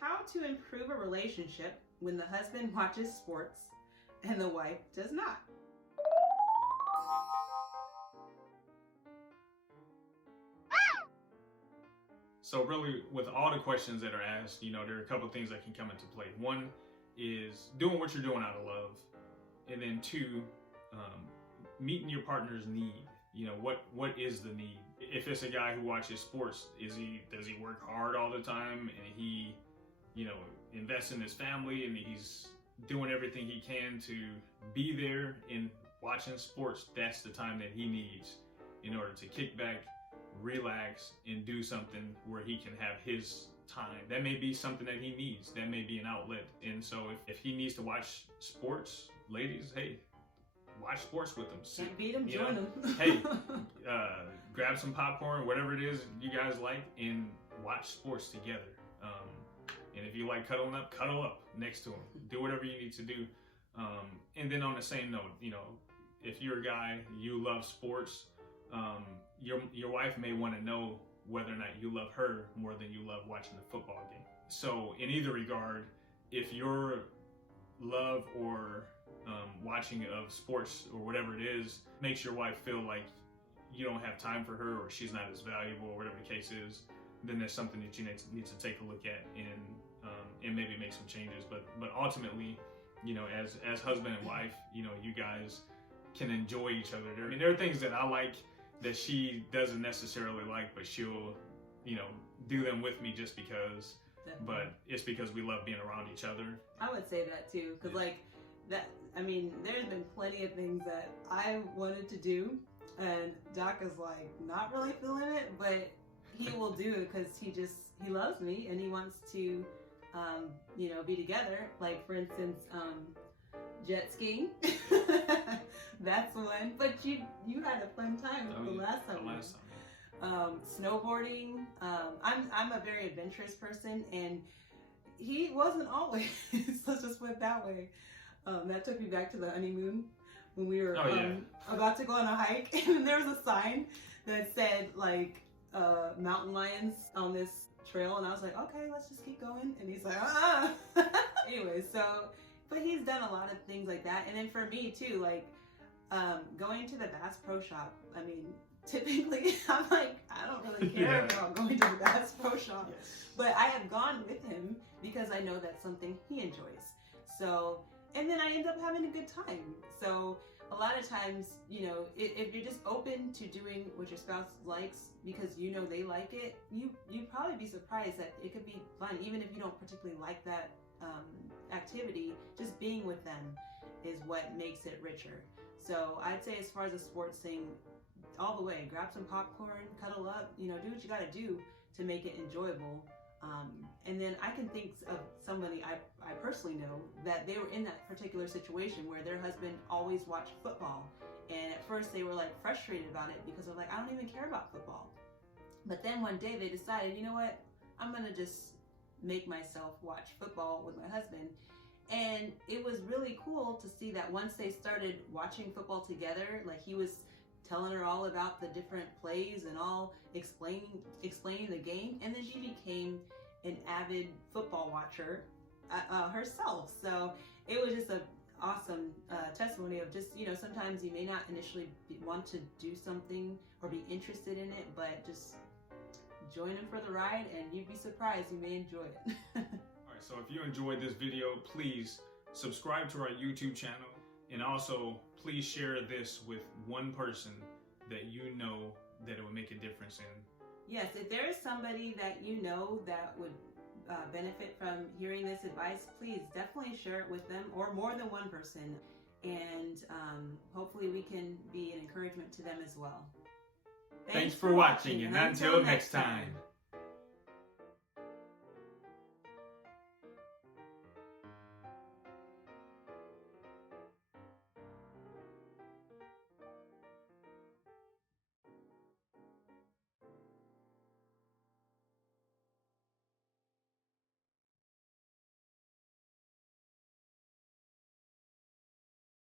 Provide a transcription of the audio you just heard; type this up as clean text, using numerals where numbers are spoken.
How to improve a relationship when the husband watches sports and the wife does not. So really, with all the questions that are asked, there are a couple of things that can come into play. One is doing what you're doing out of love. And then two, meeting your partner's need. What is the need? If it's a guy who watches sports, does he work hard all the time and he, invests in his family and he's doing everything he can to be there in watching sports? That's the time that he needs in order to kick back, relax, and do something where he can have his time. That may be something that he needs. That may be an outlet. And so if he needs to watch sports, ladies, hey, watch sports with him. Can't beat him, join him. Hey, grab some popcorn, whatever it is you guys like, and watch sports together. And if you like cuddle up next to him. Do whatever you need to do. And then on the same note, if you're a guy, you love sports, your wife may want to know whether or not you love her more than you love watching the football game. So in either regard, if your love or watching of sports or whatever it is makes your wife feel like you don't have time for her or she's not as valuable or whatever the case is, then there's something that you need to take a look at and maybe make some changes. But ultimately, as husband and wife, you guys can enjoy each other. There are things that I like that she doesn't necessarily like, but she'll, do them with me just because. Definitely. But it's because we love being around each other. I would say that too, because there's been plenty of things that I wanted to do, and Doc is like not really feeling it, but he will do it because he loves me and he wants to, be together. Like for instance, jet skiing. That's one. But you had a fun time the last time. Snowboarding. I'm a very adventurous person, and he wasn't always. Let's just put it that way. That took me back to the honeymoon when we were about to go on a hike, and there was a sign that said like mountain lions on this trail, and I was like, okay, let's just keep going. And he's like, ah. Anyway, but he's done a lot of things like that. And then for me too, like going to the Bass Pro Shop. Typically I'm like, I don't really care about going to the Bass Pro Shop, but I have gone with him because I know that's something he enjoys. So, and then I end up having a good time. So a lot of times, if you're just open to doing what your spouse likes because they like it, you'd probably be surprised that it could be fun, even if you don't particularly like that activity. Just being with them is what makes it richer. So I'd say as far as the sports thing, all the way, grab some popcorn, cuddle up, do what you gotta do to make it enjoyable. And then I can think of somebody I personally know that they were in that particular situation where their husband always watched football. And at first they were like frustrated about it because they're like, I don't even care about football. But then one day they decided, you know what, I'm gonna just make myself watch football with my husband. And it was really cool to see that once they started watching football together, like he was telling her all about the different plays and all explaining the game, and then she became an avid football watcher herself. So it was just an awesome testimony of just, sometimes you may not initially want to do something or be interested in it, but just join them for the ride and you'd be surprised, you may enjoy it. All right, so if you enjoyed this video, please subscribe to our YouTube channel, and also please share this with one person that that it would make a difference in. Yes, if there is somebody that that would benefit from hearing this advice, please definitely share it with them, or more than one person, and hopefully we can be an encouragement to them as well. Thanks for watching, and until next time.